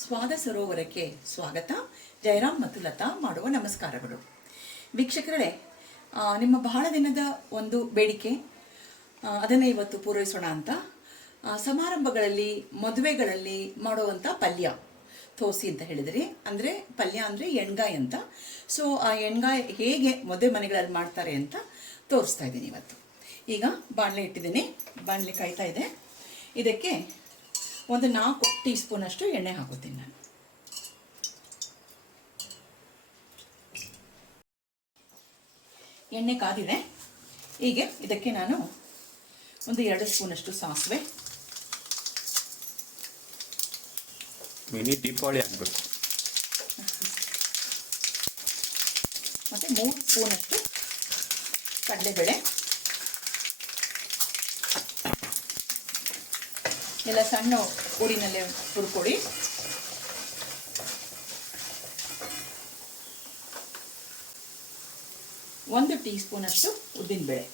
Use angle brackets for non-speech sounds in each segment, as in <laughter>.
ಸ್ವಾದ ಸರೋವರಕ್ಕೆ ಸ್ವಾಗತ. ಜಯರಾಮ್ ಮತ್ತು ಲತಾ ಮಾಡುವ ನಮಸ್ಕಾರಗಳು. ವೀಕ್ಷಕರೇ ನಿಮ್ಮ ಬಹಳ ದಿನದ ಒಂದು ಬೇಡಿಕೆ ಅದನ್ನು ಇವತ್ತು ಪೂರೈಸೋಣ ಅಂತ. ಸಮಾರಂಭಗಳಲ್ಲಿ, ಮದುವೆಗಳಲ್ಲಿ ಮಾಡುವಂಥ ಪಲ್ಯ, ತೋಸಿ ಅಂತ ಹೇಳಿದ್ರಿ. ಅಂದರೆ ಪಲ್ಯ ಅಂದರೆ ಎಣ್ಗಾಯಿ ಅಂತ. ಸೊ ಆ ಎಣ್ಗಾಯಿ ಹೇಗೆ ಮದುವೆ ಮನೆಗಳಲ್ಲಿ ಮಾಡ್ತಾರೆ ಅಂತ ತೋರಿಸ್ತಾ ಇದ್ದೀನಿ ಇವತ್ತು. ಈಗ ಬಾಣಲೆ ಇಟ್ಟಿದ್ದೀನಿ. ಬಾಣಲೆ ಕಾಯ್ತಾ ಇದೆ. ಇದಕ್ಕೆ ಒಂದು ನಾಲ್ಕು ಟೀ ಸ್ಪೂನಷ್ಟು ಎಣ್ಣೆ ಹಾಕುತ್ತೀನಿ ನಾನು. ಎಣ್ಣೆ ಕಾದಿದೆ. ಹೀಗೆ ಇದಕ್ಕೆ ನಾನು ಒಂದು ಎರಡು ಸ್ಪೂನಷ್ಟು ಸಾಸಿವೆ. ಮಿನಿ ದೀಪಾವಳಿ ಆಗ್ಬೇಕು. ಮತ್ತು ಮೂರು ಸ್ಪೂನಷ್ಟು ಕಡಲೆಬೇಳೆ. ಎಲ್ಲ ಸಣ್ಣ ಉರಿನಲ್ಲೇ ಹುರ್ಕೊಳ್ಳಿ. ಒಂದು ಟೀ ಉದ್ದಿನ ಉದ್ದಿನಬೇಳೆ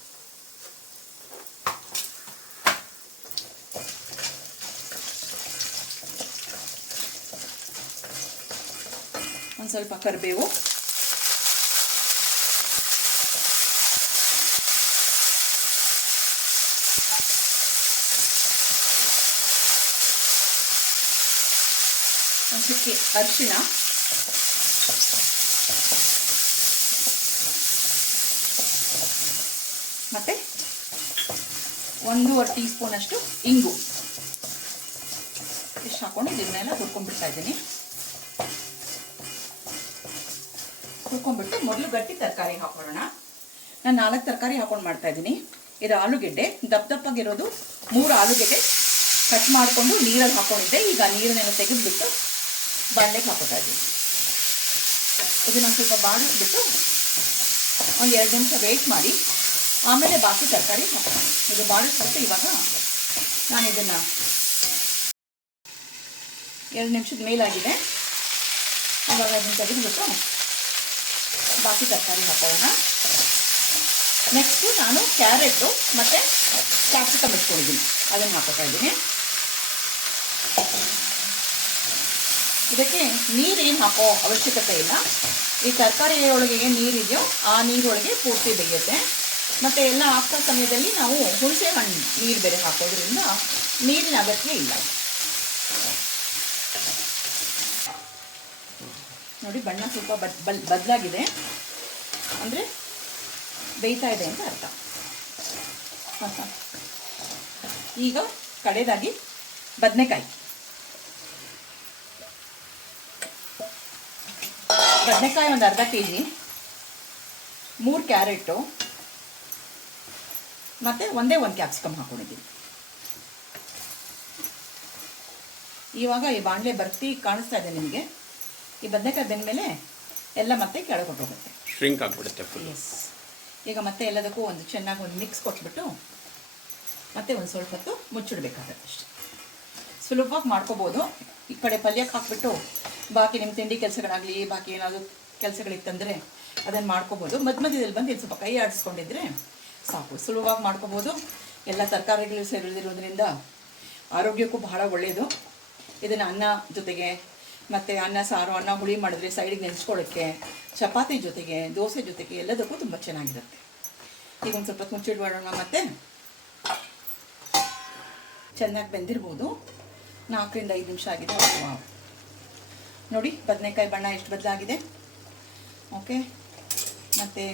ಒಂದು ಸ್ವಲ್ಪ ಕರಿಬೇವು. ಅರಿಶಿನ ಅರಿಶಿಣ. ಮತ್ತೆ ಒಂದೂವರೆ ಟೀ ಸ್ಪೂನ್ ಅಷ್ಟು ಇಂಗು. ಇಷ್ಟು ಹಾಕೊಂಡು ಇದನ್ನೆಲ್ಲ ಹುರ್ಕೊಂಡ್ಬಿಡ್ತಾ ಇದ್ದೀನಿ. ಹುರ್ಕೊಂಡ್ಬಿಟ್ಟು ಮೊದಲು ಗಟ್ಟಿ ತರಕಾರಿ ಹಾಕೊಳ್ಳೋಣ. ನಾನು ನಾಲ್ಕು ತರಕಾರಿ ಹಾಕೊಂಡು ಮಾಡ್ತಾ ಇದ್ದೀನಿ. ಇದು ಆಲೂಗೆಡ್ಡೆ. ದಪ್ಪ ದಪ್ಪಾಗಿರೋದು ಮೂರು ಆಲೂಗೆಡ್ಡೆ ಕಟ್ ಮಾಡಿಕೊಂಡು ನೀರಲ್ಲಿ ಹಾಕೊಂಡಿದ್ದೆ. ಈಗ ನೀರನ್ನೆಲ್ಲ ತೆಗೆದುಬಿಟ್ಟು ಬಾಣಲೆಗೆ ಹಾಕೋತಾ ಇದ್ದೀನಿ. ಇದನ್ನು ಸ್ವಲ್ಪ ಬಾಡಿಬಿಟ್ಟು ಒಂದು ಎರಡು ನಿಮಿಷ ವೆಯ್ಟ್ ಮಾಡಿ. ಆಮೇಲೆ ಬಾಕಿ ತರಕಾರಿ ಹಾಕೋಣ ಇದು ಬಾಡಿಸ್ಬಿಟ್ಟು ಇವಾಗ ನಾನು ಇದನ್ನು ಎರಡು ನಿಮಿಷದ ಮೇಲಾಗಿದೆ. ಇವಾಗ ಅದನ್ನು ತೆಗೆದುಬಿಟ್ಟು ಬಾಕಿ ತರಕಾರಿ ಹಾಕೋಣ. ನೆಕ್ಸ್ಟು ನಾನು ಕ್ಯಾರೆಟು ಮತ್ತು ಕ್ಯಾಪ್ಸಿಕಮ್ ಇಟ್ಕೊಂಡಿದ್ದೀನಿ. ಅದನ್ನು ಹಾಕೋತಾ ಇದ್ದೀನಿ. ಇದಕ್ಕೆ ನೀರೇನು ಹಾಕೋ ಅವಶ್ಯಕತೆ ಇಲ್ಲ. ಈ ತರಕಾರಿ ಒಳಗೆ ಏನು ನೀರಿದೆಯೋ ಆ ನೀರೊಳಗೆ ಪೂರ್ತಿ ಬೇಯುತ್ತೆ. ಮತ್ತು ಎಲ್ಲ ಹಾಕೋ ಸಮಯದಲ್ಲಿ ನಾವು ಹುಣಸೆ ಹಣ್ಣು ನೀರು ಬೇರೆ ಹಾಕೋದ್ರಿಂದ ನೀರಿನ ಅಗತ್ಯ ಇಲ್ಲ. ನೋಡಿ ಬಣ್ಣ ಸ್ವಲ್ಪ ಬದ್ ಬದಲಾಗಿದೆ. ಅಂದರೆ ಬೇಯ್ತಾ ಇದೆ ಅಂತ ಅರ್ಥ. <laughs> ಈಗ ಕಡೆಯದಾಗಿ ಬದನೆಕಾಯಿ. ಬದನೆಕಾಯಿ ಒಂದು ಅರ್ಧ ಕೆ ಜಿ ಮೂರು ಕ್ಯಾರೆಟು ಮತ್ತು ಒಂದೇ ಒಂದು ಕ್ಯಾಪ್ಸಿಕಮ್ ಹಾಕೊಂಡಿದ್ದೀನಿ. ಇವಾಗ ಈ ಬಾಣಲೆ ಬರ್ತಿ ಕಾಣಿಸ್ತಾ ಇದೆ ನಿಮಗೆ. ಈ ಬದನೆಕಾಯಿ ಬೆಂದಮೇಲೆ ಎಲ್ಲ ಮತ್ತೆ ಕೆಳಗೆ ಹೊಟ್ಟೋಗುತ್ತೆ ಶ್ರಿಂಕ್ ಆಗಿಬಿಡುತ್ತೆ ಫುಲ್ ಎಸ್ ಈಗ ಮತ್ತೆ ಎಲ್ಲದಕ್ಕೂ ಒಂದು ಚೆನ್ನಾಗಿ ಒಂದು ಮಿಕ್ಸ್ ಕೊಟ್ಬಿಟ್ಟು ಮತ್ತೆ ಒಂದು ಸ್ವಲ್ಪ ಹೊತ್ತು ಮುಚ್ಚಿಡ್ಬೇಕಾಗತ್ತೆ ಅಷ್ಟೆ. ಸುಲಭವಾಗಿ ಮಾಡ್ಕೋಬೋದು. ಈ ಕಡೆ ಪಲ್ಯಕ್ಕೆ ಹಾಕ್ಬಿಟ್ಟು ಬಾಕಿ ನಿಮ್ಮ ತಿಂಡಿ ಕೆಲಸಗಳಾಗಲಿ, ಬಾಕಿ ಏನಾದರೂ ಕೆಲಸಗಳಿತ್ತಂದರೆ ಅದನ್ನು ಮಾಡ್ಕೋಬೋದು. ಮಧ್ಯ ಮಧ್ಯದಲ್ಲಿ ಬಂದು ಇಲ್ಲಿ ಸ್ವಲ್ಪ ಕೈ ಆಡಿಸ್ಕೊಂಡಿದ್ರೆ ಸಾಕು. ಸುಲಭವಾಗಿ ಮಾಡ್ಕೋಬೋದು. ಎಲ್ಲ ತರಕಾರಿಗಳು ಸೇರಿರೋದ್ರಿಂದ ಆರೋಗ್ಯಕ್ಕೂ ಬಹಳ ಒಳ್ಳೆಯದು ಇದನ್ನು ಅನ್ನ ಜೊತೆಗೆ ಮತ್ತು ಅನ್ನ, ಸಾರು, ಅನ್ನ, ಹುಳಿ ಮಾಡಿದ್ರೆ ಸೈಡಿಗೆ ನೆನೆಸ್ಕೊಳ್ಳೋಕ್ಕೆ ಚಪಾತಿ ಜೊತೆಗೆ, ದೋಸೆ ಜೊತೆಗೆ ಎಲ್ಲದಕ್ಕೂ ತುಂಬ ಚೆನ್ನಾಗಿರುತ್ತೆ. ಈಗ ಒಂದು ಸ್ವಲ್ಪ ಮುಚ್ಚಿಡ್ಬೇಡೋಣ ಮತ್ತು. ಚೆನ್ನಾಗಿ ಬೆಂದಿರ್ಬೋದು. ನಾಲ್ಕರಿಂದ ಐದು ನಿಮಿಷ ಆಗಿದೆ. ನೋಡಿ, ಬದನೆಕಾಯಿ ಬಣ್ಣ ಎಷ್ಟು ಬದಲಾಗಿದೆ. ಓಕೆ ಮತ್ತು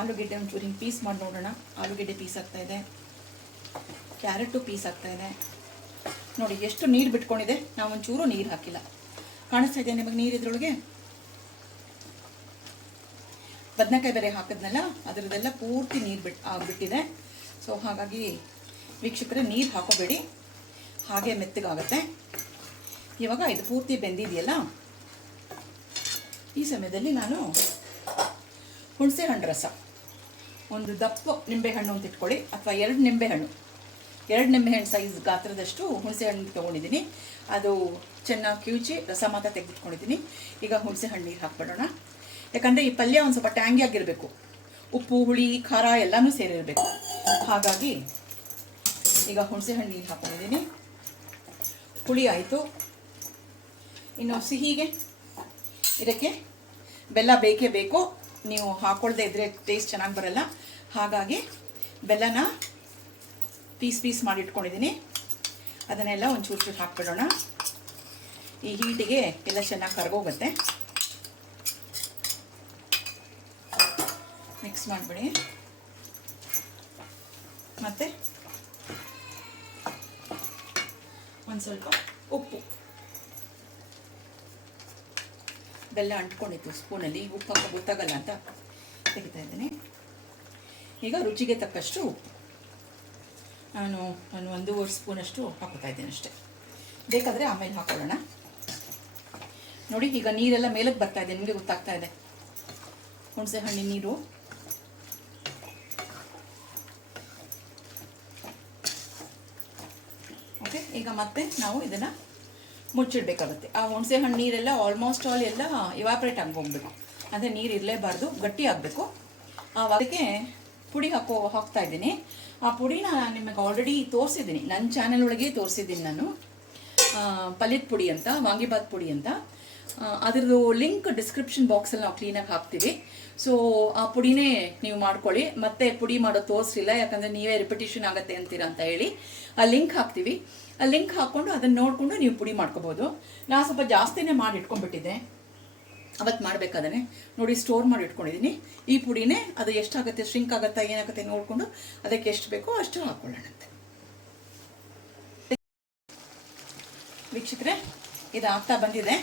ಆಲೂಗೆಡ್ಡೆ ಒಂಚೂರು ಹಿಂಗೆ ಪೀಸ್ ಮಾಡಿ ನೋಡೋಣ. ಆಲೂಗೆಡ್ಡೆ ಪೀಸ್ ಆಗ್ತಾಯಿದೆ ಕ್ಯಾರೆಟು ಪೀಸ್ ಆಗ್ತಾಯಿದೆ ನೋಡಿ, ಎಷ್ಟು ನೀರು ಬಿಟ್ಕೊಂಡಿದೆ. ನಾವು ಒಂಚೂರು ನೀರು ಹಾಕಿಲ್ಲ. ಕಾಣಿಸ್ತಾ ಇದೆ ನಿಮಗೆ ನೀರು ಇದ್ರೊಳಗೆ? ಬದನೆಕಾಯಿ ಬೇರೆ ಹಾಕಿದ್ನಲ್ಲ, ಅದರದ್ದೆಲ್ಲ ಪೂರ್ತಿ ನೀರು ಬಿಟ್, ಆಗಿಬಿಟ್ಟಿದೆ. ಸೊ ಹಾಗಾಗಿ ವೀಕ್ಷಕರೇ, ನೀರು ಹಾಕೋಬೇಡಿ. ಹಾಗೆ ಮೆತ್ತಗಾಗುತ್ತೆ. ಇವಾಗ ಇದು ಪೂರ್ತಿ ಬೆಂದಿದೆಯಲ್ಲ? ಈ ಸಮಯದಲ್ಲಿ ನಾನು ಹುಣಸೆ ಹಣ್ಣು ರಸ. ಒಂದು ದಪ್ಪ ನಿಂಬೆಹಣ್ಣು ಅಂತ ಇಟ್ಕೊಳ್ಳಿ, ಅಥವಾ ಎರಡು ನಿಂಬೆಹಣ್ಣು. ಎರಡು ನಿಂಬೆಹಣ್ಣು ಸೈಜ್ ಗಾತ್ರದಷ್ಟು ಹುಣಸೆ ಹಣ್ಣು ತೊಗೊಂಡಿದ್ದೀನಿ. ಅದು ಚೆನ್ನಾಗಿ ಕಿವುಚಿ, ರಸ ಮಾತ್ರ ತೆಗೆದಿಟ್ಕೊಂಡಿದ್ದೀನಿ. ಈಗ ಹುಣಸೆ ಹಣ್ಣು ನೀರು ಹಾಕ್ಬಿಡೋಣ. ಯಾಕಂದರೆ ಈ ಪಲ್ಯ ಒಂದು ಸ್ವಲ್ಪ ಟ್ಯಾಂಗಿ ಆಗಿರಬೇಕು. ಉಪ್ಪು, ಹುಳಿ, ಖಾರ ಎಲ್ಲನೂ ಸೇರಿರಬೇಕು. ಹಾಗಾಗಿ ಈಗ ಹುಣಸೆ ಹಣ್ಣು ನೀರು ಹಾಕೊಂಡಿದ್ದೀನಿ. ಹುಳಿ ಆಯಿತು. ಇನ್ನು ಸಿಹಿಗೆ ಇದಕ್ಕೆ ಬೆಲ್ಲ ಬೇಕೇ ಬೇಕು, ನೀವು ಹಾಕೊಳ್ಳದೆ ಇದ್ರೆ ಟೇಸ್ಟ್ ಚೆನ್ನಾಗಿ ಬರಲ್ಲ. ಹಾಗಾಗಿ ಬೆಲ್ಲನ ಪೀಸ್ ಪೀಸ್ ಮಾಡಿ ಇಟ್ಕೊಂಡಿದ್ದೀನಿ. ಅದನ್ನೆಲ್ಲ ಒಂಚೂರು ಚೂರು ಚೂರು ಹಾಕ್ಬಿಡೋಣ. ಈ ಹೀಟಿಗೆ ಎಲ್ಲ ಚೆನ್ನಾಗಿ ಕರ್ಗೋಗುತ್ತೆ. ಮಿಕ್ಸ್ ಮಾಡಿಬಿಡಿ. ಮತ್ತು ಒಂದು ಸ್ವಲ್ಪ ಉಪ್ಪು. ಬೆಲ್ಲ ಅಂಟ್ಕೊಂಡಿತ್ತು ಸ್ಪೂನಲ್ಲಿ ಉಪ್ಪು ಹಾಕೋ ಗೊತ್ತಾಗಲ್ಲ ಅಂತ ತೆಗಿತಾ ಇದ್ದೀನಿ. ಈಗ ರುಚಿಗೆ ತಕ್ಕಷ್ಟು ಉಪ್ಪು. ನಾನು ಒಂದು ಒಂದೂವರೆ ಸ್ಪೂನಷ್ಟು ಹಾಕೋತಾ ಇದ್ದೀನಿ ಅಷ್ಟೇ. ಬೇಕಾದರೆ ಆಮೇಲೆ ಹಾಕೊಳ್ಳೋಣ. ನೋಡಿ, ಈಗ ನೀರೆಲ್ಲ ಮೇಲಕ್ಕೆ ಬರ್ತಾ ಇದೆ, ನಿಮಗೆ ಗೊತ್ತಾಗ್ತಾ ಇದೆ. ಹುಣಸೆ ಹಣ್ಣಿನ ನೀರು. ಓಕೆ ಈಗ ಮತ್ತೆ ನಾವು ಇದನ್ನು ಮುಚ್ಚಿಡ್ಬೇಕಾಗುತ್ತೆ. ಆ ಹುಣಸೆ ಹಣ್ಣು ನೀರೆಲ್ಲ ಆಲ್ಮೋಸ್ಟ್ ಆಲ್ ಎಲ್ಲ ಇವಾಪ್ರೇಟ್ ಆಗಿ ಹೋಗ್ಬೇಕು ಅಂದರೆ ನೀರು ಇರಲೇಬಾರ್ದು, ಗಟ್ಟಿ ಆಗಬೇಕು. ಅದಕ್ಕೆ ಪುಡಿ ಹಾಕೋ, ಹಾಕ್ತಾ ಇದ್ದೀನಿ. ಆ ಪುಡಿನ ನಿಮಗೆ ಆಲ್ರೆಡಿ ತೋರಿಸಿದ್ದೀನಿ. ನನ್ನ ಚಾನೆಲ್ ಒಳಗೆ ತೋರಿಸಿದ್ದೀನಿ ನಾನು. ಪಲ್ಯದ ಪುಡಿ ಅಂತ ವಾಂಗಿಬಾತ್ ಪುಡಿ ಅಂತ. ಅದರದ್ದು ಲಿಂಕ್ ಡಿಸ್ಕ್ರಿಪ್ಷನ್ ಬಾಕ್ಸಲ್ಲಿ ನಾವು ಕ್ಲೀನಾಗಿ ಹಾಕ್ತೀವಿ. ಸೊ ಆ ಪುಡಿನೇ ನೀವು ಮಾಡ್ಕೊಳ್ಳಿ. ಮತ್ತೆ ಪುಡಿ ಮಾಡೋದು ತೋರಿಸಿಲ್ಲ ಯಾಕಂದರೆ ನೀವೇ ರಿಪಿಟೇಷನ್ ಆಗುತ್ತೆ ಅಂತೀರಾ ಅಂತ ಹೇಳಿ ಆ ಲಿಂಕ್ ಹಾಕ್ತೀವಿ. ಆ ಲಿಂಕ್ ಹಾಕ್ಕೊಂಡು ಅದನ್ನು ನೋಡಿಕೊಂಡು ನೀವು ಪುಡಿ ಮಾಡ್ಕೋಬೋದು. ನಾನು ಸ್ವಲ್ಪ ಜಾಸ್ತಿನೇ ಮಾಡಿ ಇಟ್ಕೊಂಡ್ಬಿಟ್ಟಿದ್ದೆ. ಅವತ್ತು ಮಾಡಬೇಕಾದನೆ ನೋಡಿ ಸ್ಟೋರ್ ಮಾಡಿ ಇಟ್ಕೊಂಡಿದ್ದೀನಿ ಈ ಪುಡಿನೇ ಅದು ಎಷ್ಟಾಗುತ್ತೆ ಶ್ರಿಂಕ್ ಆಗುತ್ತಾ, ಏನಾಗುತ್ತೆ ನೋಡಿಕೊಂಡು ಅದಕ್ಕೆ ಎಷ್ಟು ಬೇಕೋ ಅಷ್ಟು ಹಾಕ್ಕೊಳ್ಳೋಣಂತೆ ವೀಕ್ಷಕರೇ, ಇದು ಆಗ್ತಾ ಬಂದಿದೆ.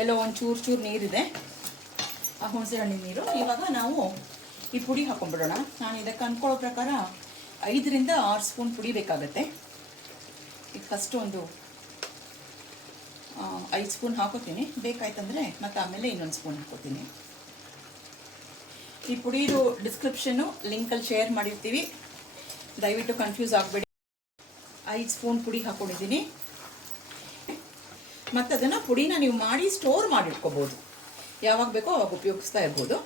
ಎಲ್ಲೋ ಒಂದು ಚೂರು ಚೂರು ನೀರಿದೆ. ಆ ಹುಣಸೆ ಹಣ್ಣಿನ ನೀರು. ಇವಾಗ ನಾವು ಈ ಪುಡಿ ಹಾಕೊಂಡ್ಬಿಡೋಣ. ನಾನು ಇದಕ್ಕೆ ಅಂದ್ಕೊಳ್ಳೋ ಪ್ರಕಾರ ಐದರಿಂದ ಆರು ಸ್ಪೂನ್ ಪುಡಿ ಬೇಕಾಗತ್ತೆ. ಈಗ ಫಸ್ಟ್ ಒಂದು ಐದು ಸ್ಪೂನ್ ಹಾಕೋತೀನಿ. ಬೇಕಾಯ್ತಂದರೆ ಮತ್ತು ಆಮೇಲೆ ಇನ್ನೊಂದು ಸ್ಪೂನ್ ಹಾಕೋತೀನಿ. ಈ ಪುಡಿದು ಡಿಸ್ಕ್ರಿಪ್ಷನ್ನು ಲಿಂಕಲ್ಲಿ ಶೇರ್ ಮಾಡಿರ್ತೀವಿ. ದಯವಿಟ್ಟು ಕನ್ಫ್ಯೂಸ್ ಆಗಬೇಡಿ. ಐದು ಸ್ಪೂನ್ ಪುಡಿ ಹಾಕ್ಕೊಂಡಿದ್ದೀನಿ ಮತ್ತು ಅದನ್ನು ಪುಡಿನ ನೀವು ಮಾಡಿ ಸ್ಟೋರ್ ಮಾಡಿಟ್ಕೋಬೋದು. ಯಾವಾಗ ಬೇಕೋ ಅವಾಗ ಉಪಯೋಗಿಸ್ತಾ ಇರ್ಬೋದು.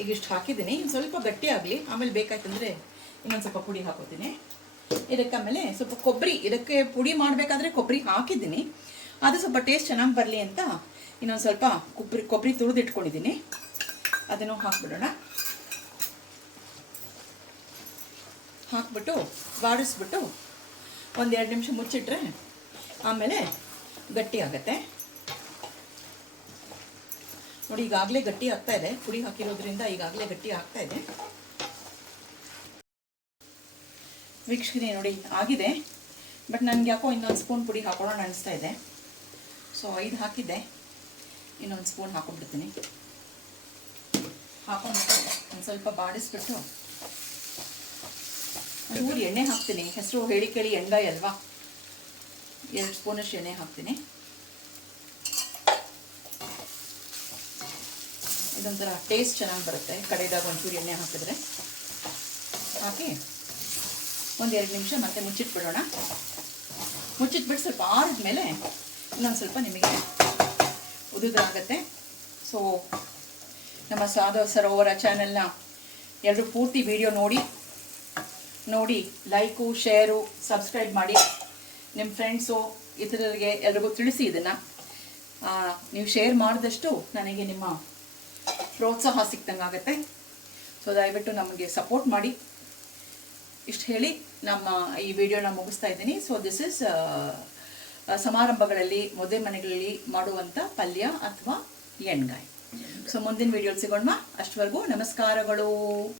ಈಗ ಇಷ್ಟು ಹಾಕಿದ್ದೀನಿ. ಇನ್ನು ಸ್ವಲ್ಪ ಗಟ್ಟಿ ಆಗಲಿ. ಆಮೇಲೆ ಬೇಕಾಯ್ತಂದರೆ ಇನ್ನೊಂದು ಸ್ವಲ್ಪ ಪುಡಿ ಹಾಕೋತೀನಿ. ಇದಕ್ಕೆ ಆಮೇಲೆ ಸ್ವಲ್ಪ ಕೊಬ್ಬರಿ ಇದಕ್ಕೆ ಪುಡಿ ಮಾಡಬೇಕಾದ್ರೆ ಕೊಬ್ಬರಿ ಹಾಕಿದ್ದೀನಿ. ಅದು ಸ್ವಲ್ಪ ಟೇಸ್ಟ್ ಚೆನ್ನಾಗಿ ಬರಲಿ ಅಂತ ಇನ್ನೊಂದು ಸ್ವಲ್ಪ ಕೊಬ್ಬರಿ ಕೊಬ್ಬರಿ ತುಳಿದಿಟ್ಕೊಂಡಿದ್ದೀನಿ. ಅದನ್ನು ಹಾಕ್ಬಿಡೋಣ. ಹಾಕ್ಬಿಟ್ಟು ಬಾಡಿಸ್ಬಿಟ್ಟು ಒಂದೆರಡು ನಿಮಿಷ ಮುಚ್ಚಿಟ್ರೆ ಆಮೇಲೆ ಗಟ್ಟಿ ಆಗುತ್ತೆ ನೋಡಿ, ಈಗಾಗಲೇ ಗಟ್ಟಿ ಆಗ್ತಾ ಇದೆ. ಪುಡಿ ಹಾಕಿರೋದ್ರಿಂದ ಈಗಾಗಲೇ ಗಟ್ಟಿ ಆಗ್ತಾ ಇದೆ. ವೀಕ್ಷಕರೇ, ನೋಡಿ, ಆಗಿದೆ. ಬಟ್ ನನಗೆ ಯಾಕೋ ಇನ್ನೊಂದು ಸ್ಪೂನ್ ಪುಡಿ ಹಾಕೊಳ್ಳೋಣ ಅನಿಸ್ತಾ ಇದೆ. ಸೊ, ಐದು ಹಾಕಿದ್ದೆ. ಇನ್ನೊಂದು ಸ್ಪೂನ್ ಹಾಕೊಂಡ್ಬಿಡ್ತೀನಿ. ಹಾಕೊಂಡ್ಬಿಟ್ಟು ಒಂದು ಸ್ವಲ್ಪ ಬಾಡಿಸ್ಬಿಟ್ಟು ಚೂರು ಎಣ್ಣೆ ಹಾಕ್ತೀನಿ. ಹೆಸರು ಹೇಳಿ ಕೇಳಿ ಎಣ್ಣೆ ಅಲ್ವಾ? ಎರಡು ಸ್ಪೂನಷ್ಟು ಎಣ್ಣೆ ಹಾಕ್ತೀನಿ ಇದೊಂಥರ ಟೇಸ್ಟ್ ಚೆನ್ನಾಗಿ ಬರುತ್ತೆ ಕಡೆದಾಗ ಒಂಚೂರು ಎಣ್ಣೆ ಹಾಕಿದ್ರೆ ಹಾಕಿ ಒಂದೆರಡು ನಿಮಿಷ ಮತ್ತೆ ಮುಚ್ಚಿಟ್ಬಿಡೋಣ ಮುಚ್ಚಿಟ್ಬಿಟ್ಟು ಸ್ವಲ್ಪ ಆರಿದ್ಮೇಲೆ ಇನ್ನೊಂದು ಸ್ವಲ್ಪ ನಿಮಗೆ ಉದುದಾಗುತ್ತೆ ಸೊ ನಮ್ಮ ಸಾಧು ಸರೋವರ ಚಾನೆಲ್ನ ಎಲ್ಲರೂ ಪೂರ್ತಿ ವಿಡಿಯೋ ನೋಡಿ ನೋಡಿ ಲೈಕು ಶೇರು ಸಬ್ಸ್ಕ್ರೈಬ್ ಮಾಡಿ. ನಿಮ್ಮ ಫ್ರೆಂಡ್ಸು ಇತರರಿಗೆ ಎಲ್ರಿಗೂ ತಿಳಿಸಿ ಇದನ್ನು. ನೀವು ಶೇರ್ ಮಾಡಿದಷ್ಟು ನನಗೆ ನಿಮ್ಮ ಪ್ರೋತ್ಸಾಹ ಸಿಕ್ದಂಗಾಗತ್ತೆ ಸೊ ದಯವಿಟ್ಟು ನಮಗೆ ಸಪೋರ್ಟ್ ಮಾಡಿ. ಇಷ್ಟು ಹೇಳಿ ನಮ್ಮ ಈ ವಿಡಿಯೋನ ಮುಗಿಸ್ತಾ ಇದ್ದೀನಿ. ಸೊ ದಿಸ್ ಇಸ್ ಸಮಾರಂಭಗಳಲ್ಲಿ ಮದುವೆ ಮನೆಗಳಲ್ಲಿ ಮಾಡುವಂಥ ಪಲ್ಯ ಅಥವಾ ಎಣ್ಗಾಯಿ. ಸೊ ಮುಂದಿನ ವಿಡಿಯೋ ಸಿಗೋಣ. ಅಷ್ಟವರೆಗೂ ನಮಸ್ಕಾರಗಳು.